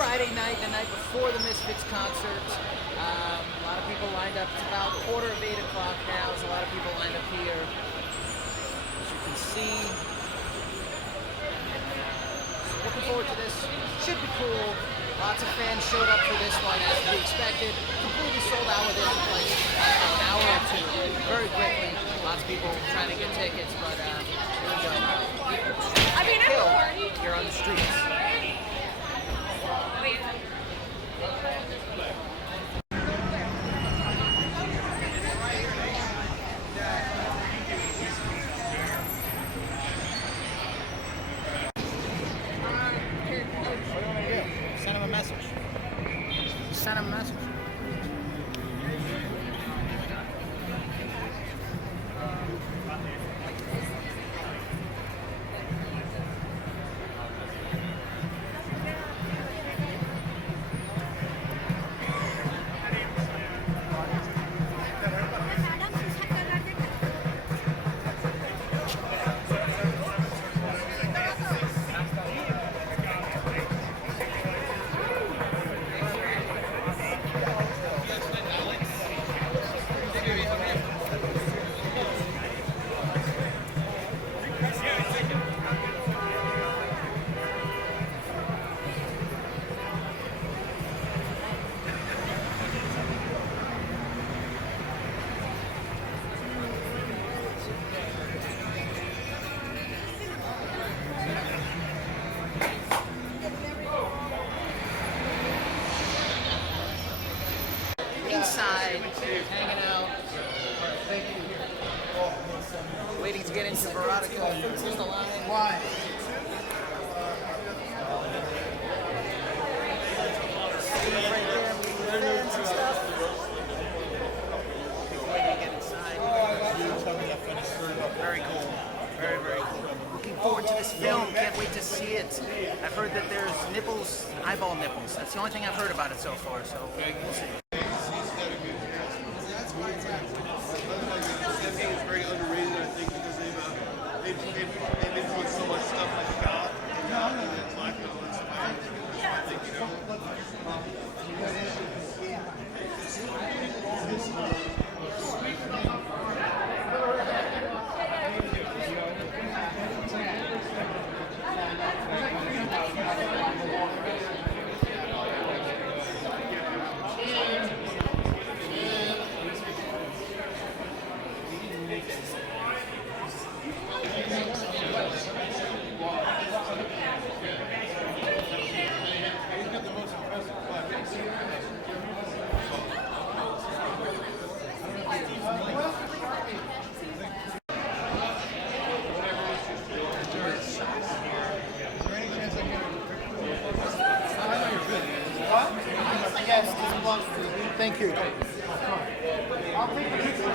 Friday night, the night before the Misfits concert. A lot of people lined up. It's about 7:45 now. There's a lot of people lined up here. As you can see. So looking forward to this. Should be cool. Lots of fans showed up for this one, as to be expected. Completely sold out within like an hour or two. Very quickly. Lots of people trying to get tickets, but here we go. Kill here on the streets. Send him a message. Send him a message. Inside, hanging out, waiting to get into Verotika. Here's the line. Why? Right there, fans and stuff. Waiting to get inside. Very cool. Very, very cool. Looking forward to this film. Can't wait to see it. I've heard that there's nipples, eyeball nipples. That's the only thing I've heard about it so far, so we'll see. It's very underrated, I think, because they've been doing so much stuff like goth and black metal and stuff. I think, you know. Thank you. I'll take the picture.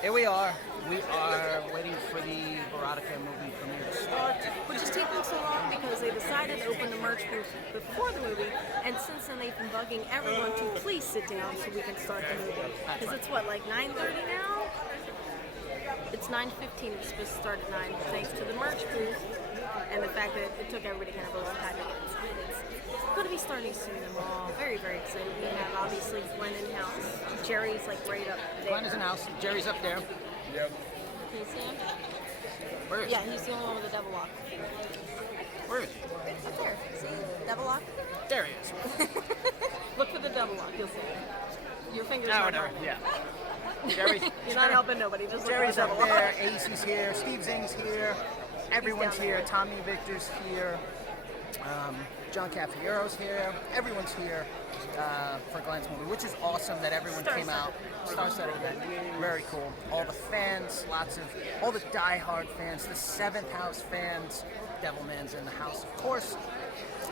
Here we are. We are waiting for the Verotika movie premiere to start. Which is taking so long because they decided to open the merch booth before the movie, and since then they've been bugging everyone to please sit down so we can start the movie. Because it's what, like 9:30 now? It's 9:15. It's supposed to start at 9, thanks to the merch booth and the fact that it took everybody kind of a long time to get inside. It's going to be starting soon. I'm all very, very excited. We have obviously Glenn in house. Jerry's like right up there. Glenn is in house. Jerry's up there. Yep. Can you see him? Where is Yeah, he's the only one with a double lock. Where is he? Up there. See? Double double lock? There he is. Look for the double lock, you'll see it. Your fingers Oh, are whatever. not. Yeah. Jerry's, You're not helping nobody, just look Jerry's for the up double there. lock. Ace is here. Steve Zing's here. Everyone's down here. there. Tommy Victor's here. John Cafiero's here. Everyone's here for Glenn's movie, which is awesome that everyone came out. Star-studded event. Very cool. All the fans, all the die-hard fans, the Seventh House fans. Devilman's in the house, of course.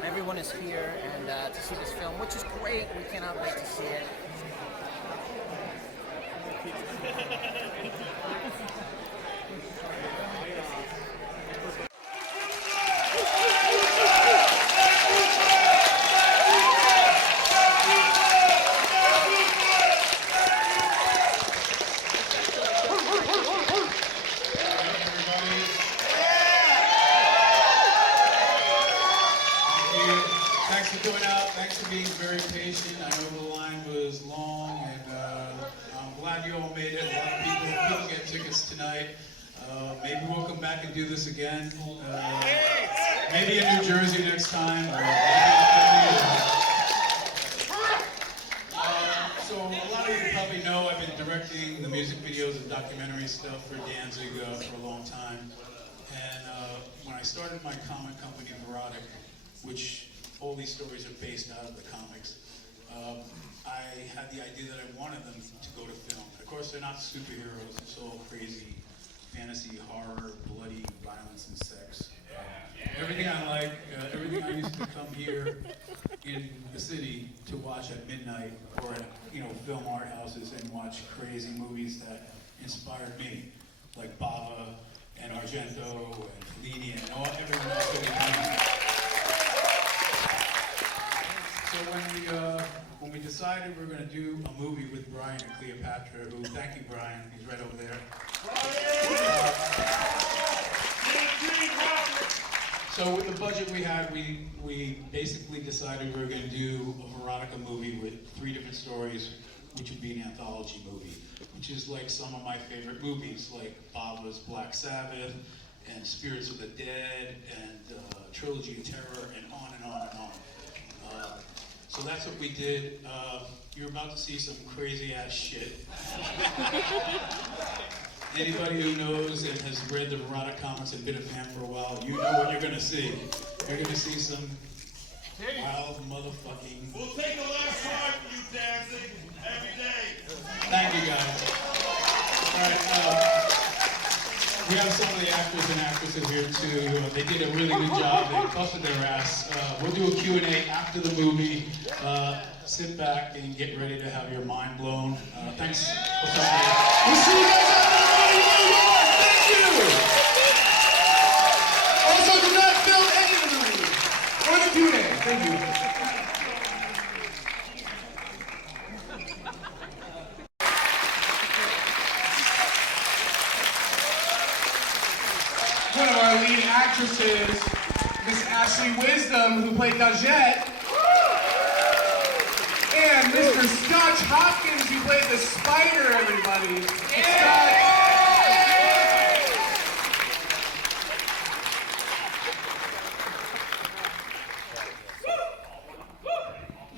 Everyone is here and to see this film, which is great. We cannot wait to see it. Thanks for coming out. Thanks for being very patient. I know the line was long, and I'm glad you all made it. A lot of people couldn't get tickets tonight. Maybe we'll come back and do this again. Maybe in New Jersey next time. Or maybe so a lot of you probably know I've been directing the music videos and documentary stuff for Danzig for a long time. And when I started my comic company, Verotika, which all these stories are based out of the comics, I had the idea that I wanted them to go to film. Of course, they're not superheroes. It's all crazy fantasy, horror, bloody violence, and sex. Everything I like, everything I used to come here in the city to watch at midnight or at film art houses and watch crazy movies that inspired me, like Bava and Argento and Fellini and everyone else that we know. So when we decided we were going to do a movie with Brian and Cleopatra, who, thank you Brian, he's right over there. So with the budget we had, we basically decided we were going to do a Verotika movie with 3 different stories, which would be an anthology movie, which is like some of my favorite movies, like Bava's Black Sabbath, and Spirits of the Dead, and Trilogy of Terror, and on and on and on. So that's what we did. You're about to see some crazy ass shit. Anybody who knows and has read the Verotika comics and been a fan for a while, you know what you're gonna see. You're gonna see some wild motherfucking... We'll take the last ride for you, Danzig, every day. Thank you, guys. All right, we have some of the actors and actresses here too. They did a really good job. They busted their ass. We'll do a Q&A after the movie. Sit back and get ready to have your mind blown. Thanks for coming. We'll see you guys out there in New York. Thank you. Also, do not film any of the movie or the Q&A. Thank you. One of our lead actresses, Miss Ashley Wisdom, who played Dajette, and Mr. Scotch Hopkins, who played the spider, everybody.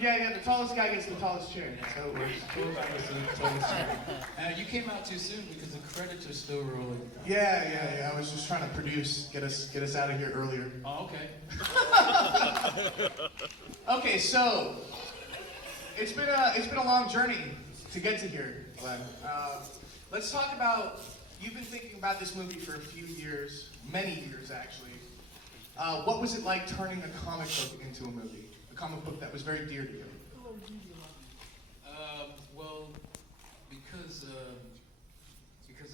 Yeah, the tallest guy gets the tallest chair. That's how it works. You came out too soon because the credits are still rolling. Yeah. I was just trying to get us out of here earlier. Oh, okay. Okay, so it's been a long journey to get to here, Glenn. Let's talk about, you've been thinking about this movie for a few years, many years actually. What was it like turning a comic book into a movie? A comic book that was very dear to you. Well, because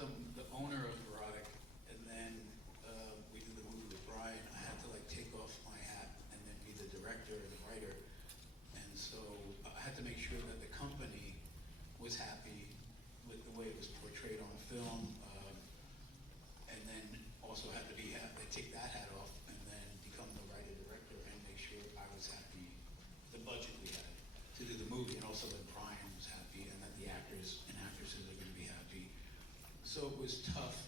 I'm the owner of Verotika, and then we did the movie with Brian, I had to take off my hat and then be the director and the writer, and so I had to make sure that the company was happy with the way it was portrayed on film, and then also had to take that hat off and then become the writer director and make sure I was happy with the budget we had to do the movie, and also that Brian was happy and that the actors and actresses are going to be happy. So it was tough,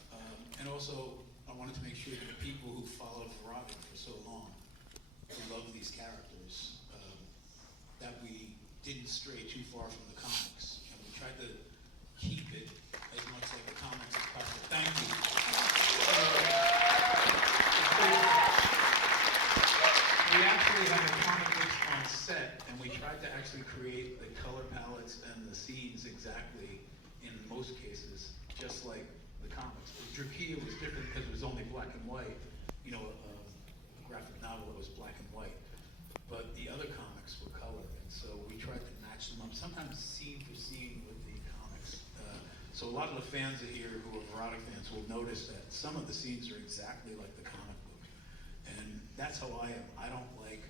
and also I wanted to make sure that the people who followed Verotika for so long, who love these characters, that we didn't stray too far from the comics, and we tried to keep it as much like the comics as possible. Thank you. We actually have a comic books on set, and we tried to actually create the color palettes and the scenes exactly, in most cases, just like the comics. Directorial was different because it was only black and white. You know, a graphic novel that was black and white. But the other comics were color, and so we tried to match them up, sometimes scene for scene with the comics. So a lot of the fans here who are Verotika fans will notice that some of the scenes are exactly like the comic book. And that's how I am. I don't like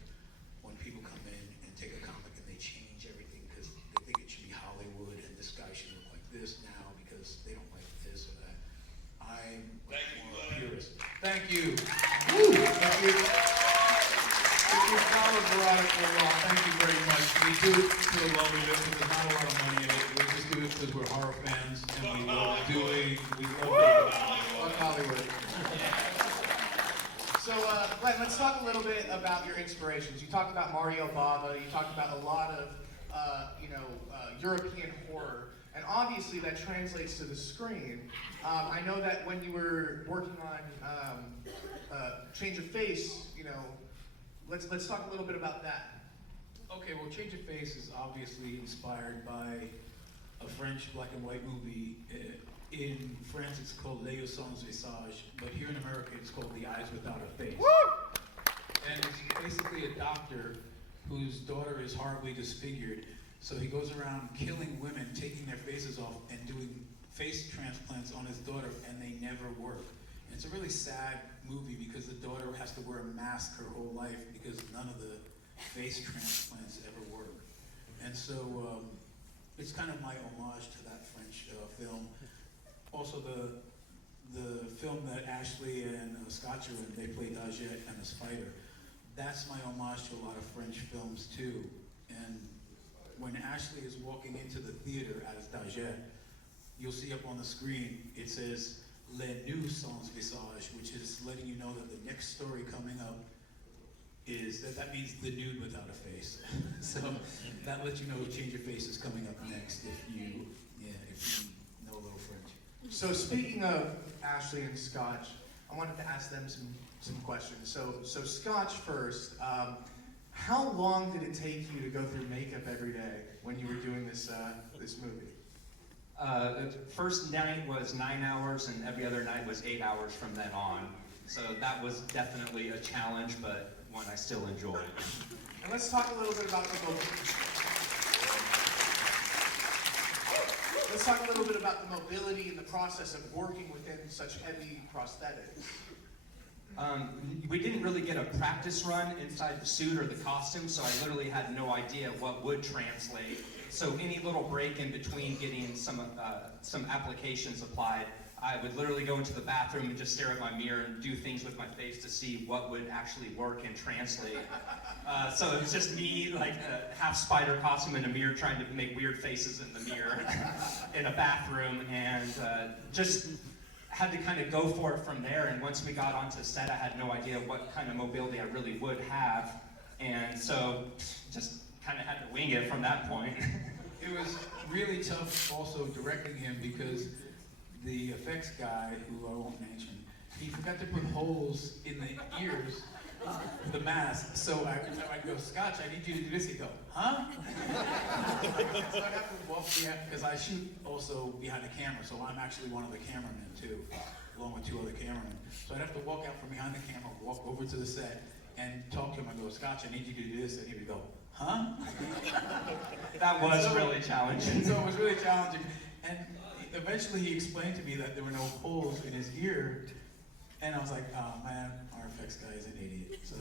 when people come in and take a comic and they change everything because they think it should be Hollywood and this guy should look like this now because they don't like this or that. I'm more a purist. Thank you. Woo! Thank you. If you follow Verotika well, thank you very much. We do it for the love of it. There's not a lot of money in it. We just do it because we're horror fans and we love doing. We love Hollywood. So, Glenn, let's talk a little bit about your inspirations. You talked about Mario Bava. You talked about a lot of, European horror, and obviously that translates to the screen. I know that when you were working on Change of Face, let's talk a little bit about that. Okay, well, Change of Face is obviously inspired by a French black and white movie. In France, it's called Les Sans Visage, but here in America, it's called The Eyes Without a Face. Woo! And it's basically a doctor whose daughter is horribly disfigured, so he goes around killing women, taking their faces off, and doing face transplants on his daughter, and they never work. And it's a really sad movie because the daughter has to wear a mask her whole life because none of the face transplants ever work. And so it's kind of my homage to that French film. Also, the film that Ashley and Scotch are in, they play Dagette and the Spider. That's my homage to a lot of French films too. And when Ashley is walking into the theater as Dagette, you'll see up on the screen, it says, Les Nous Sans Visage, which is letting you know that the next story coming up is, that means the nude without a face. So that lets you know Change Your Face is coming up next if you know a little French. So speaking of Ashley and Scotch, I wanted to ask them some questions. So Scotch first, how long did it take you to go through makeup every day when you were doing this movie? The first night was 9 hours, and every other night was 8 hours from then on. So that was definitely a challenge, but one I still enjoyed. And let's talk a little bit about the mobility and the process of working within such heavy prosthetics. We didn't really get a practice run inside the suit or the costume, so I literally had no idea what would translate. So any little break in between getting some applications applied, I would literally go into the bathroom and just stare at my mirror and do things with my face to see what would actually work and translate. So it was just me, like a half spider costume in a mirror, trying to make weird faces in the mirror in a bathroom, and just had to kind of go for it from there. And once we got onto set, I had no idea what kind of mobility I really would have, and so just kind of had to wing it from that point. It was really tough also directing him because the effects guy, who I won't mention, he forgot to put holes in the ears of the mask. So every time I'd go, Scotch, I need you to do this, he'd go, huh? So I'd have to walk behind, because I shoot also behind the camera, so I'm actually one of the cameramen too, along with 2 other cameramen. So I'd have to walk out from behind the camera, walk over to the set, and talk to him. I go, Scotch, I need you to do this, and he would go, huh? That was really challenging. So it was really challenging. And eventually he explained to me that there were no holes in his ear, and I was like, oh man, our effects guy is an idiot. So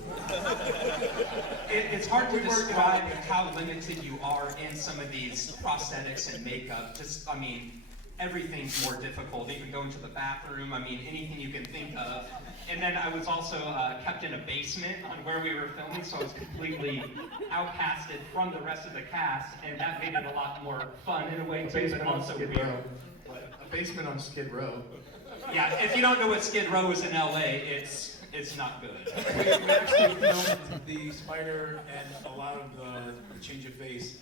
It's hard to describe how limited you are in some of these prosthetics and makeup. Just, I mean, everything's more difficult. Even going to the bathroom, I mean, anything you can think of. And then I was also kept in a basement on where we were filming, so I was completely outcasted from the rest of the cast, and that made it a lot more fun in a way too, but also weird. A basement on Skid Row. Yeah, if you don't know what Skid Row is in LA, it's it's not good. We actually filmed the spider and a lot of the change of face,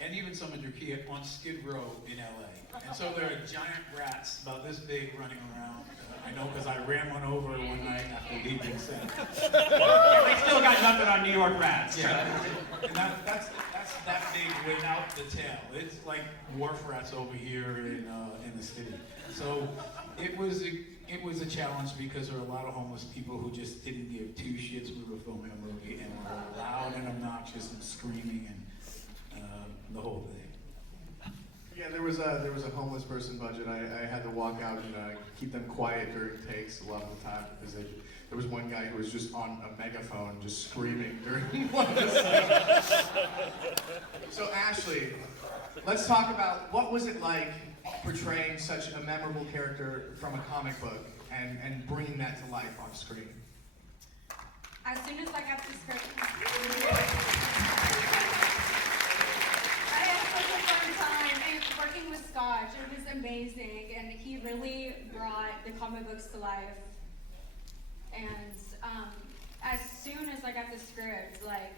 and even some of Drakia on Skid Row in LA. And so there are giant rats about this big running around. I know because I ran one over one night after leaving set. They still got nothing on New York rats. Yeah, and that's that big without the tail. It's like wharf rats over here in the city. So it was a challenge because there were a lot of homeless people who just didn't give two shits. We were filming a movie and were loud and obnoxious and screaming and the whole thing. Yeah, there was a homeless person budget. I had to walk out and keep them quiet during takes a lot of the time because there was one guy who was just on a megaphone just screaming during one of the scenes. So Ashley, let's talk about what was it like portraying such a memorable character from a comic book and bringing that to life on screen. As soon as I got the script, I had such a fun time, and working with Scotch, it was amazing, and he really brought the comic books to life. And as soon as I got the script, like,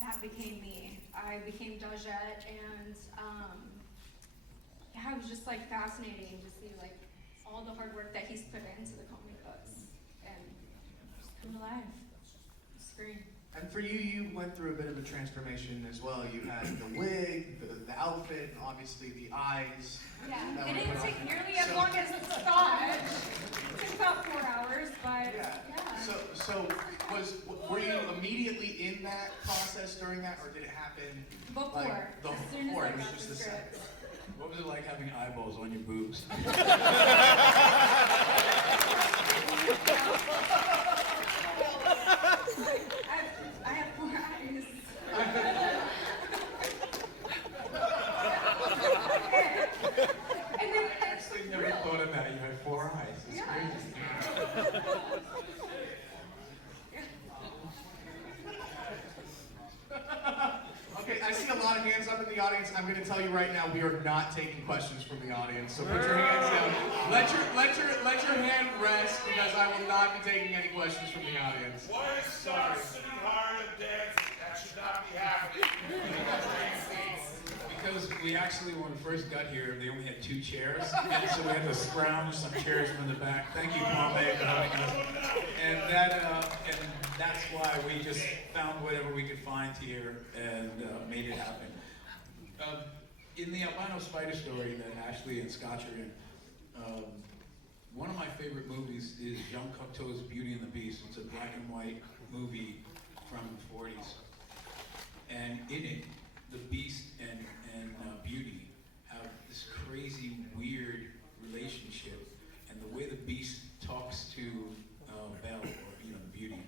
that became me. I became Dajette, and yeah, it was just like fascinating to see like all the hard work that he's put into the comic books and just come alive. Screen. And for you, you went through a bit of a transformation as well. You had the wig, the outfit, and obviously the eyes. Yeah, that it were didn't put on. take nearly as long as Scotch. It took about 4 hours, but Yeah. yeah. So were you immediately in that process during that, or did it happen Before, like as soon as before? I It was got just the the script. set. What was it like having eyeballs on your boobs? I have 4 eyes. And then, I actually never thought of that. You had 4 eyes. It's yeah. crazy. Okay, I see a lot of hands up in the audience. I'm going to tell you right now, we are not taking questions from the audience. So put your hands down. Let your hand rest because I will not be taking any questions from the audience. Why is Scott sitting hard and dancing? That should not be happening. Because we actually, when we first got here, they only had 2 chairs, and so we had to scrounge some chairs from the back. Thank you, Bombay, for helping us. And that's why we just found whatever we could find here and made it happen. In the albino spider story that Ashley and Scotch are in, one of my favorite movies is Jean Cocteau's Beauty and the Beast. It's a black and white movie from the 40s. And in it, the Beast and Beauty have this crazy, weird relationship. And the way the Beast talks to Belle, or Beauty,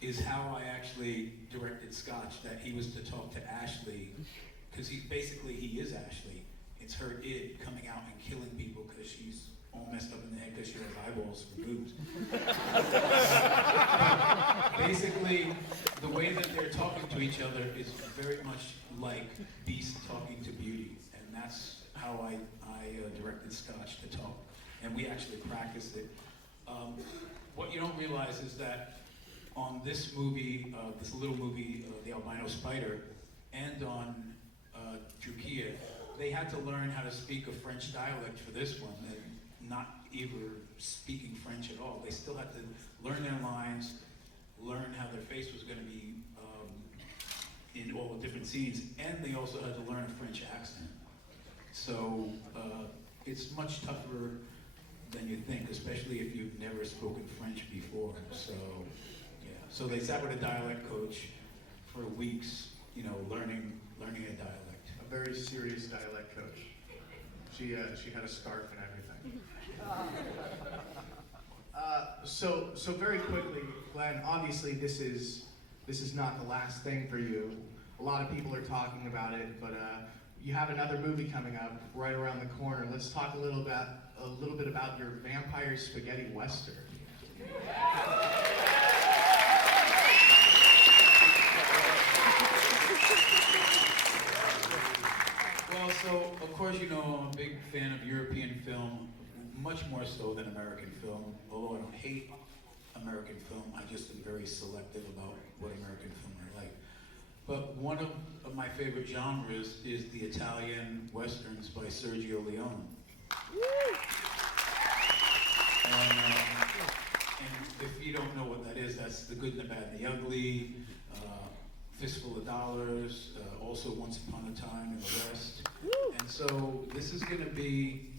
is how I actually directed Scotch, that he was to talk to Ashley, because he is Ashley. It's her id coming out and killing people because she's all messed up in the head because she has eyeballs for boobs. Basically, the way that they're talking to each other is very much like Beast talking to Beauty, and that's how I directed Scotch to talk, and we actually practiced it. What you don't realize is that on this movie, this little movie, The Albino Spider, and on Drakia, they had to learn how to speak a French dialect for this one, and not even speaking French at all. They still had to learn their lines, learn how their face was going to be in all the different scenes, and they also had to learn a French accent. So it's much tougher than you think, especially if you've never spoken French before. So yeah, so they sat with a dialect coach for weeks, learning a dialect. A very serious dialect coach. She had a scarf and everything. So very quickly, Glenn. Obviously, this is not the last thing for you. A lot of people are talking about it, but you have another movie coming up right around the corner. Let's talk a little bit about your vampire spaghetti western. Well, so of course I'm a big fan of European film, much more so than American film, although I don't hate American film. I just am very selective about what American film I like. But one of my favorite genres is the Italian westerns by Sergio Leone. And if you don't know what that is, that's The Good and the Bad and the Ugly, Fistful of Dollars, also Once Upon a Time in the West. And so this is going to be,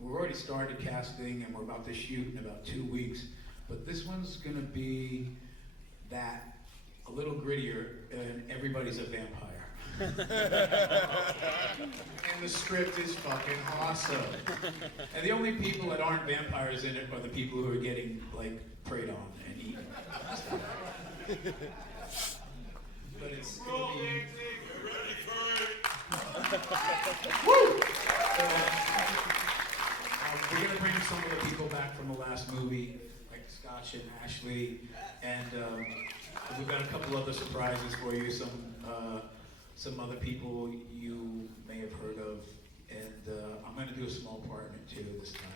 we've already started casting and we're about to shoot in about 2 weeks, but this one's going to be that, a little grittier, and everybody's a vampire. And the script is fucking awesome. And the only people that aren't vampires in it are the people who are getting, like, preyed on and eaten. But it's gonna be... Woo! We're gonna bring some of the people back from the last movie, like Scotch and Ashley, and we've got a couple other surprises for you. Some other people you may have heard of, and I'm going to do a small part in it too this time.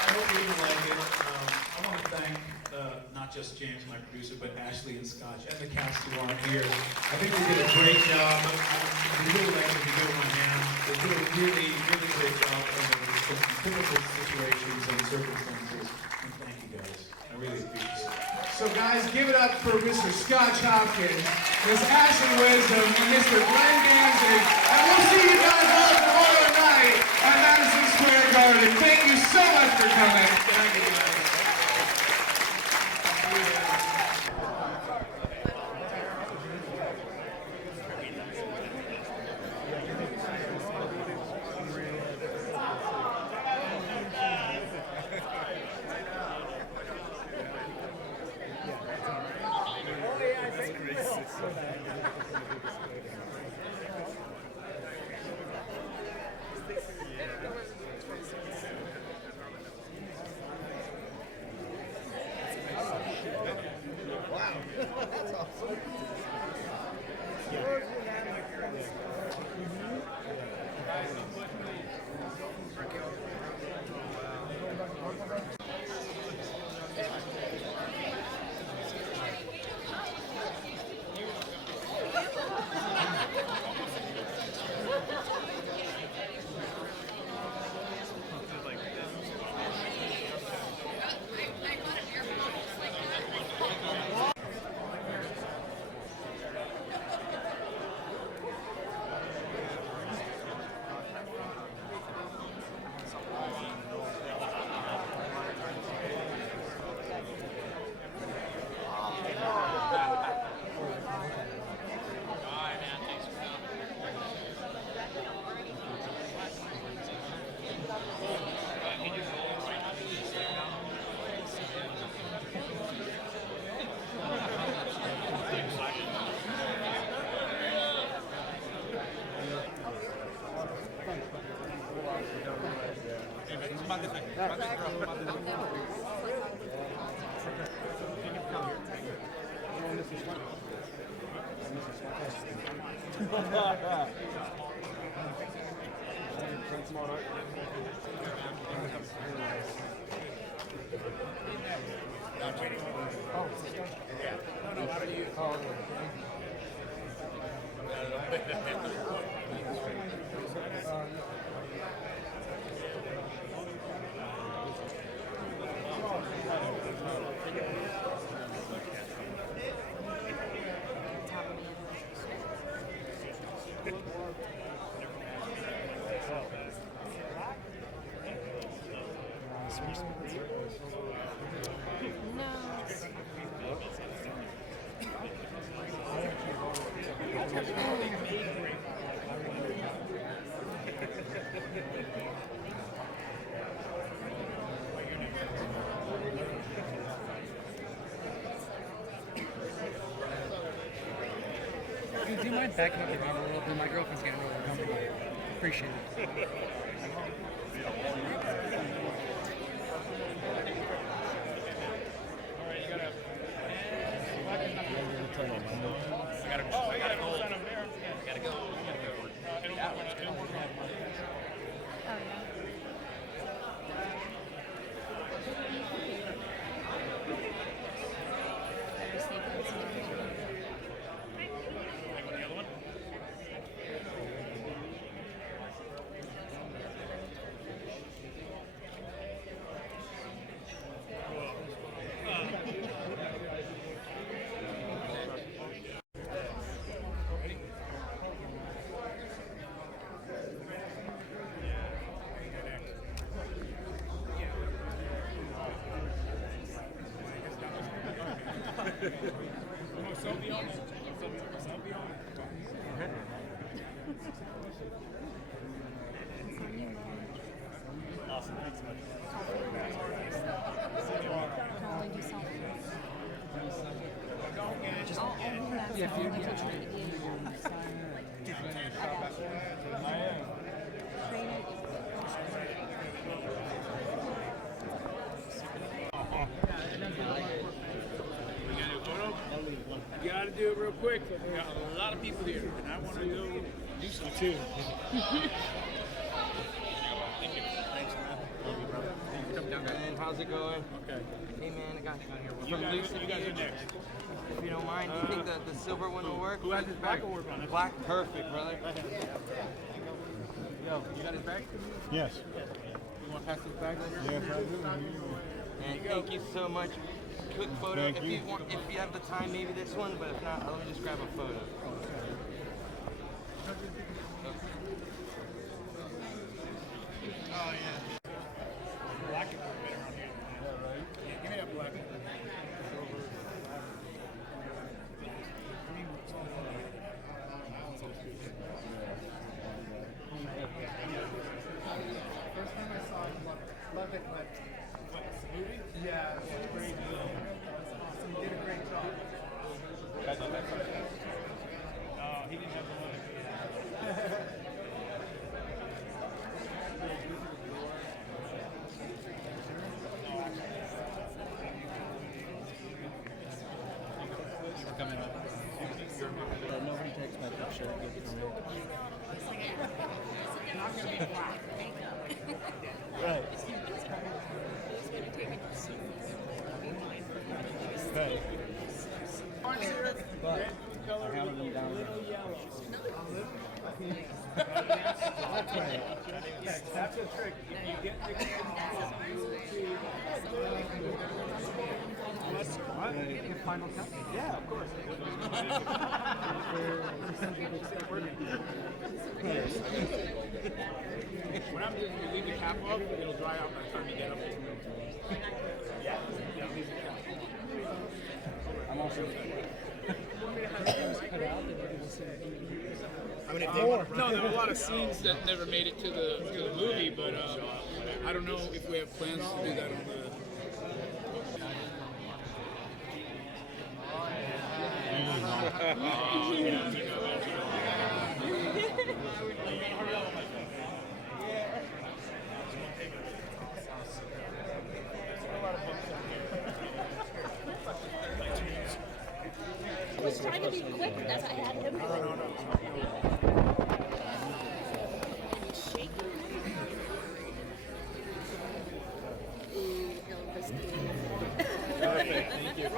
I hope you like it. I want to thank not just James, my producer, but Ashley and Scotch and the cast who aren't here. I think they did a great job. We really like to give them a hand. They did a really, really great job under some difficult situations and circumstances. And thank you guys. I really appreciate it. So guys, give it up for Mr. Scotch Hopkins, Ms. Ashley Wisdom, and Mr. Glenn Danzig. And we'll see you guys all tomorrow night at Madison Square Garden. Thank you so much for coming. Thank you guys. Do you mind backing up the camera a little bit? My girlfriend's getting a little uncomfortable. Appreciate it. Awesome. Thanks so much. You gotta do it real quick. We got a lot of people here, and I want to go do something too. Thank you. Thanks, man. Love you, brother. Come down, guys. Man, how's it going? Okay. Hey man, I got you out here. We're You from guys, Lucid you guys are Beach. next. If you don't mind, do you think that the silver one will work? Who has his back? Will work on it. Black, perfect, brother. Yo, you got his back? Yes. You want to pass his back? Yes, I do. And thank you so much. Quick photo, Thank if you. you want, if you have the time, maybe this one, but if not, let me just grab a photo. Oh yeah. Black is better on here. Yeah, right? Yeah, give me that black. First time I saw it, loved it, but What, the movie? yeah, it was great. Awesome, you did a great job. No, he didn't have the money. Coming up. Nobody takes my picture. Right. Right. Red color, a little yellow. That's a trick. If you get the Final cut? yeah, of course. When I'm doing, you leave the cap up, it'll dry out by the time you get up to it. Yeah, leave the cap. I'm also. I mean, no, there were a lot of scenes that never made it to the movie, but I don't know if we have plans to do that on the. I was trying to be quick, but that's how I had him. And he's shaking. Ooh, Elvis. Perfect. Thank you.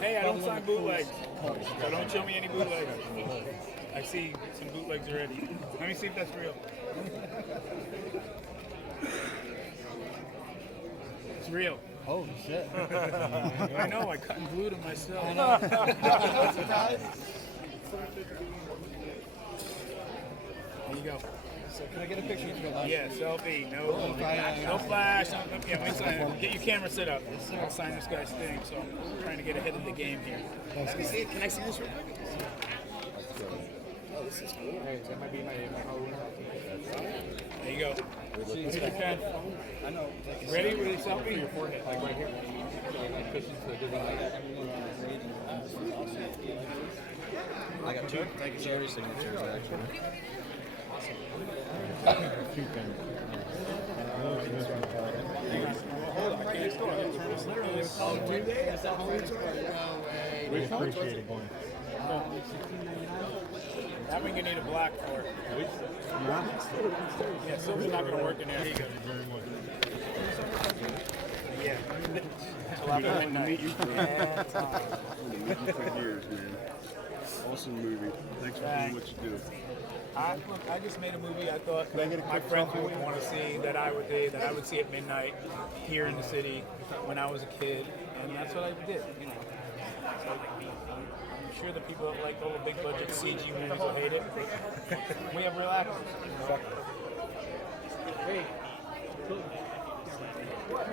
Hey, I don't sign bootlegs, so don't show me any bootlegs. I see some bootlegs already. Let me see if that's real. It's real. Holy shit. I know, I cut and glued them myself. There you go. So can I get a picture of you? Yeah, selfie. No flash. Yeah, let me sign. Get your camera set up. I'll sign this guy's thing. So I'm trying to get ahead of the game here. Can I see this real quick? Oh, this is cool. Hey, that might be my home. There you go. Here's your pen. I know. Ready with a selfie? Your forehead. Like right here. I got two. Thank you, Jerry signatures, actually. We appreciate it, boy. That one you need a black for. Yeah, silver's not going to work in there. Here you go. Yeah. I've been to meet you for years, man. Awesome movie. Thanks for doing what you do. I just made a movie I thought my friends would want to see, that I would see at midnight here in the city when I was a kid, and that's what I did. You know, so I'm sure the people that like all the big budget CG movies will hate it. We have real actors. Hey.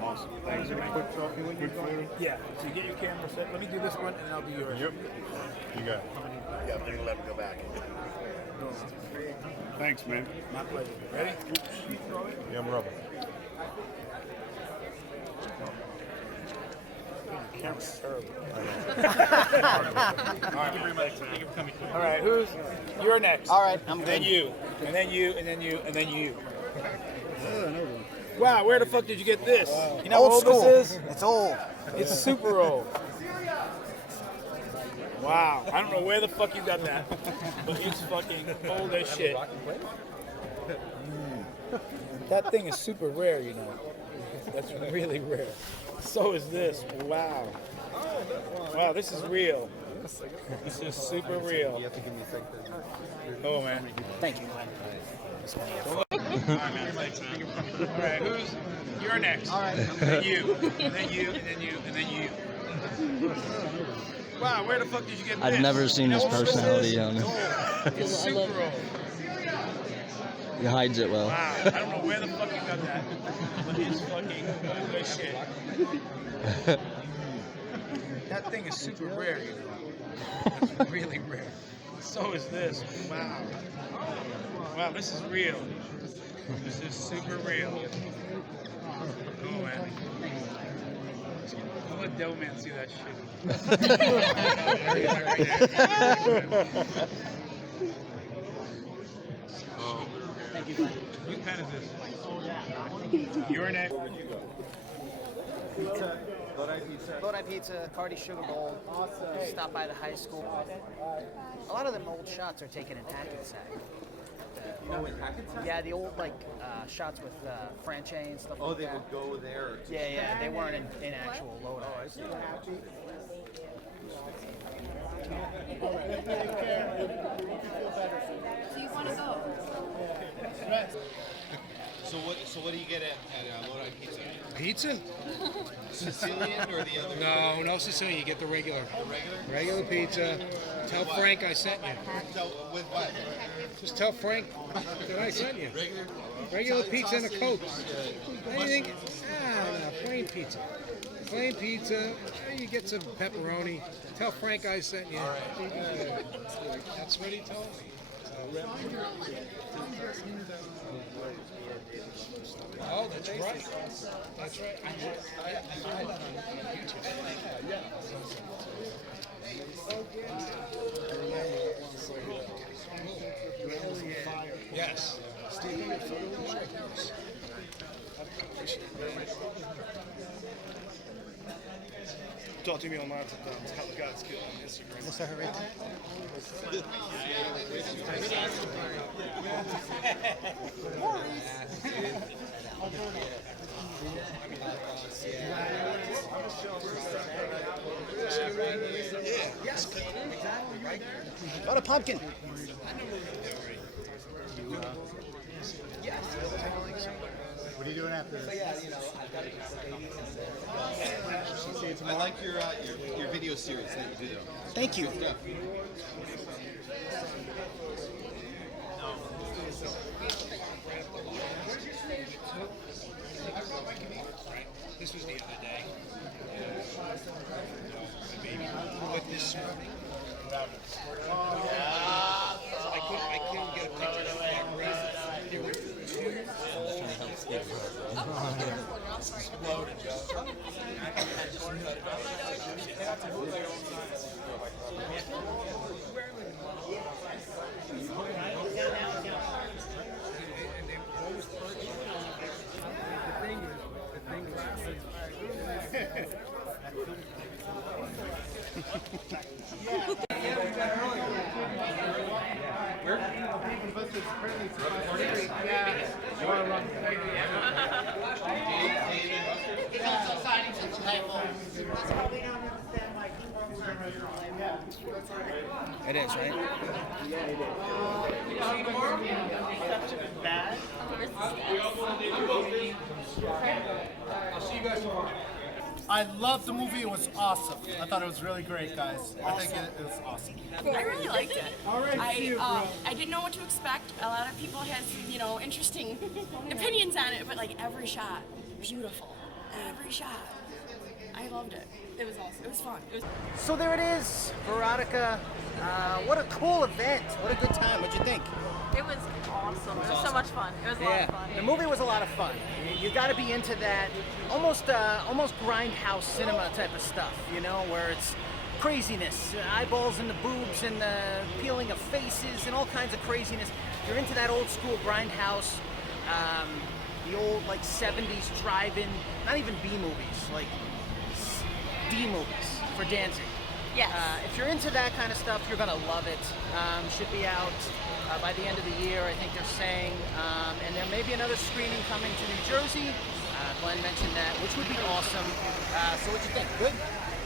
Awesome. Thanks. Quick selfie with you. Yeah. So you get your camera set. Let me do this one, and then I'll do yours. Yep. You got it. Yeah, I'm gonna let him go back. Thanks, man. My pleasure. Ready? Yeah, I'm rubbing. Camera's terrible. Thank you very much. Thank you for coming. All right, you're next. All right, I'm and good. then you, and then you, and then you, and then you. Wow, where the fuck did you get this? You know Old how old school. this is? It's old. It's super old. Wow, I don't know where the fuck you got that, but it's fucking old as shit. That thing is super rare, you know. That's really rare. So is this. Wow. Wow, this is real. This is super real. Oh, man. Thank you. All right, you're next. All right. And then you, and then you, and then you, and then you. Wow, where the fuck did you get this? I've never seen You know his what personality this on is? it. It's super old. He hides it well. Wow, I don't know where the fuck you got that, but it's fucking old as shit. That thing is super rare, you know. It's really rare. So is this. Wow. Wow, this is real. This is super real. Oh, man. I'll let Del Man see that shit. Thank you. Whose pen is this? You're next. Pizza. Lodi Pizza, Cardi Sugar Bowl. Stop by the high school. A lot of them old shots are taken in Hackensack. Yeah, the old shots with Franche and stuff like that. They would go there. Yeah, they weren't in actual Lodi. Oh, I see. So you want to go? So what do you get at Lodi Pizza? Pizza? Sicilian or the other? No Sicilian. You get the regular. The regular? Regular pizza. Tell Frank I sent you. So with what? Just tell Frank that I sent you. Regular pizza and a Coke. Anything? No, plain pizza. Plain pizza. You get some pepperoni. Tell Frank I sent you. That's what he told me. Oh, that's right. That's right. I had that on YouTube. Yes. Talk to me online sometimes. How the God's killed on Instagram. What's that right Yes, exactly, right there. Got a pumpkin. What are you doing after this? I like your video series that you did. Thank you. This was the other day. The baby with this morning. I couldn't get a picture of that race. There were two exploded. It is, right? I loved the movie. It was awesome. I thought it was really great, guys. I think it was awesome. I really liked it. I didn't know what to expect. A lot of people had, interesting opinions on it, but like every shot, beautiful. every shot. I loved it. It was awesome. It was fun. It was. So there it is, Verotika. What a cool event. What a good time. What'd you think? It was awesome. It was so much fun. It was a lot of fun. The movie was a lot of fun. You got to be into that almost grindhouse cinema type of stuff, you know, where it's craziness, eyeballs in the boobs and the peeling of faces and all kinds of craziness. You're into that old school grindhouse, the old like 70s drive-in, not even B movies, like D movies for Danzig. Yes. If you're into that kind of stuff, you're gonna love it. Should be out by the end of the year, I think they're saying. And there may be another screening coming to New Jersey. Glenn mentioned that, which would be awesome. So what'd you think? Good?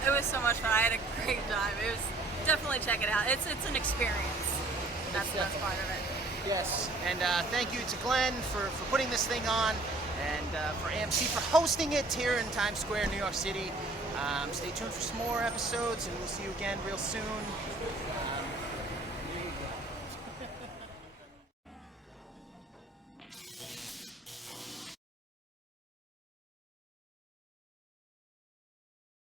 It was so much fun. I had a great time. It was definitely check it out. It's an experience. That's the best part of it. Yes, and thank you to Glenn for putting this thing on, and for AMC for hosting it here in Times Square, New York City. Stay tuned for some more episodes, and we'll see you again real soon.